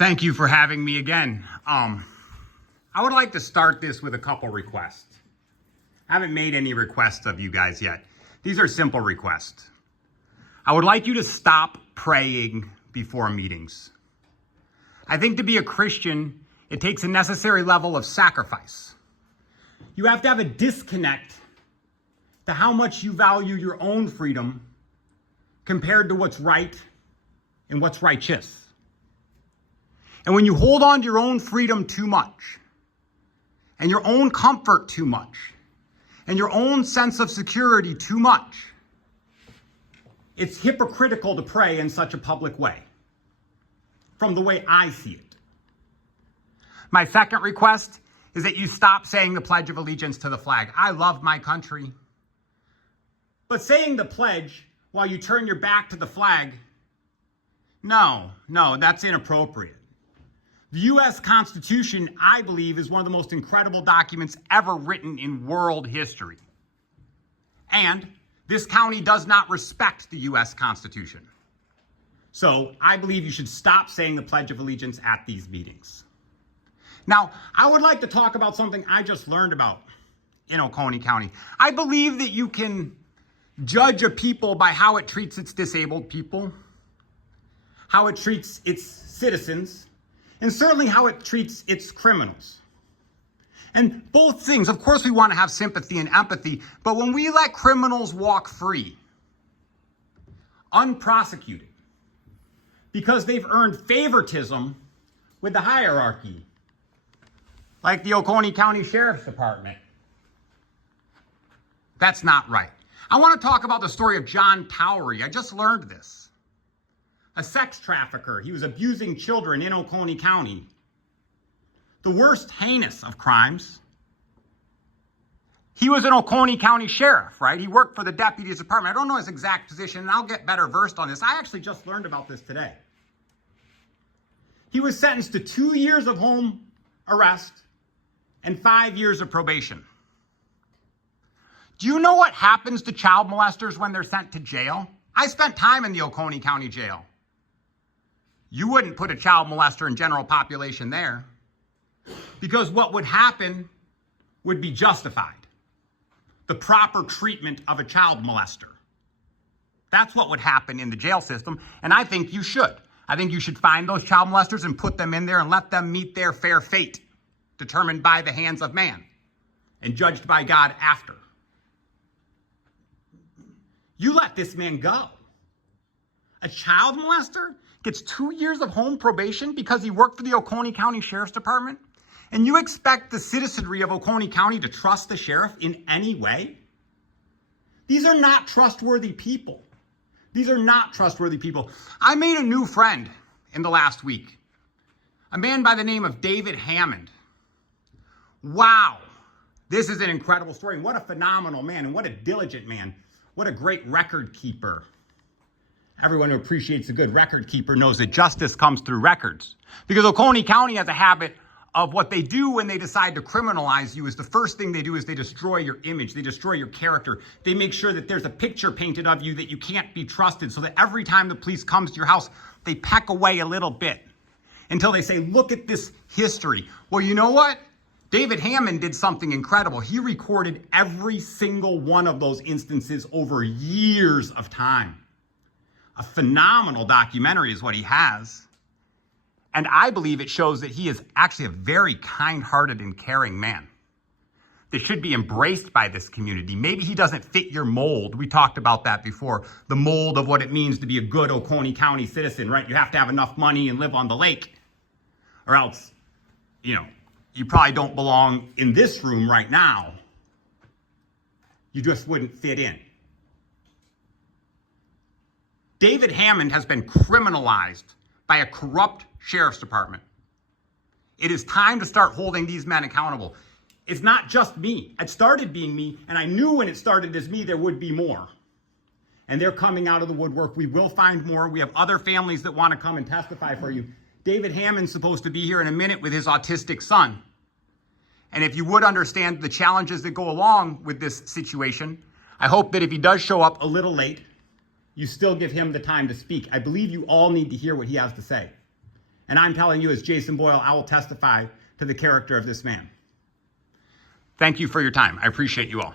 Thank you for having me again. I would like to start this with a couple requests. I haven't made any requests of you guys yet. These are simple requests. I would like you to stop praying before meetings. I think to be a Christian, it takes a necessary level of sacrifice. You have to have a disconnect to how much you value your own freedom compared to what's right and what's righteous. And when you hold on to your own freedom too much, and your own comfort too much, and your own sense of security too much, it's hypocritical to pray in such a public way, from the way I see it. My second request is that you stop saying the Pledge of Allegiance to the flag. I love my country. But saying the pledge while you turn your back to the flag, no, that's inappropriate. The U.S. Constitution, I believe, is one of the most incredible documents ever written in world history. And this county does not respect the U.S. Constitution. So I believe you should stop saying the Pledge of Allegiance at these meetings. Now, I would like to talk about something I just learned about in Oconee County. I believe that you can judge a people by how it treats its disabled people, how it treats its citizens, and certainly how it treats its criminals. And both things, of course, we want to have sympathy and empathy, but when we let criminals walk free, unprosecuted, because they've earned favoritism with the hierarchy, like the Oconee County Sheriff's Department, that's not right. I want to talk about the story of John Towery. I just learned this. A sex trafficker. He was abusing children in Oconee County. The worst heinous of crimes. He was an Oconee County Sheriff, right? He worked for the Deputy's Department. I don't know his exact position, and I'll get better versed on this. I actually just learned about this today. He was sentenced to 2 years of home arrest and 5 years of probation. Do you know what happens to child molesters when they're sent to jail? I spent time in the Oconee County Jail. You wouldn't put a child molester in general population there, because what would happen would be justified. The proper treatment of a child molester. That's what would happen in the jail system, and I think you should. I think you should find those child molesters and put them in there and let them meet their fair fate, determined by the hands of man and judged by God after. You let this man go. A child molester gets 2 years of home probation because he worked for the Oconee County Sheriff's Department? And you expect the citizenry of Oconee County to trust the sheriff in any way? These are not trustworthy people. These are not trustworthy people. I made a new friend in the last week. A man by the name of David Hammond. Wow. This is an incredible story. And what a phenomenal man, and what a diligent man. What a great record keeper. Everyone who appreciates a good record keeper knows that justice comes through records. Because Oconee County has a habit of what they do when they decide to criminalize you is the first thing they do is they destroy your image. They destroy your character. They make sure that there's a picture painted of you that you can't be trusted, so that every time the police comes to your house, they peck away a little bit until they say, look at this history. Well, you know what? David Hammond did something incredible. He recorded every single one of those instances over years of time. A phenomenal documentary is what he has. And I believe it shows that he is actually a very kind-hearted and caring man that should be embraced by this community. Maybe he doesn't fit your mold. We talked about that before. The mold of what it means to be a good Oconee County citizen, right? You have to have enough money and live on the lake. Or else, you probably don't belong in this room right now. You just wouldn't fit in. David Hammond has been criminalized by a corrupt sheriff's department. It is time to start holding these men accountable. It's not just me. It started being me, and I knew when it started as me, there would be more. And they're coming out of the woodwork. We will find more. We have other families that want to come and testify for you. David Hammond's supposed to be here in a minute with his autistic son. And if you would understand the challenges that go along with this situation, I hope that if he does show up a little late, you still give him the time to speak. I believe you all need to hear what he has to say. And I'm telling you, as Jason Boyle, I will testify to the character of this man. Thank you for your time. I appreciate you all.